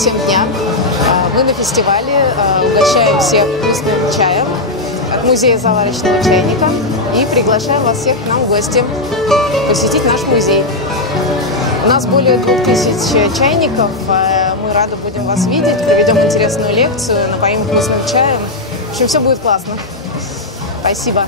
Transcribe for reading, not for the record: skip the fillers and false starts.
всем дня. Мы на фестивале угощаем всех вкусным чаем от музея заварочного чайника и приглашаем вас всех к нам в гости посетить наш музей. У нас более 2000 чайников. Мы рады будем вас видеть, проведем интересную лекцию, напоим вкусным чаем. В общем, все будет классно. Спасибо.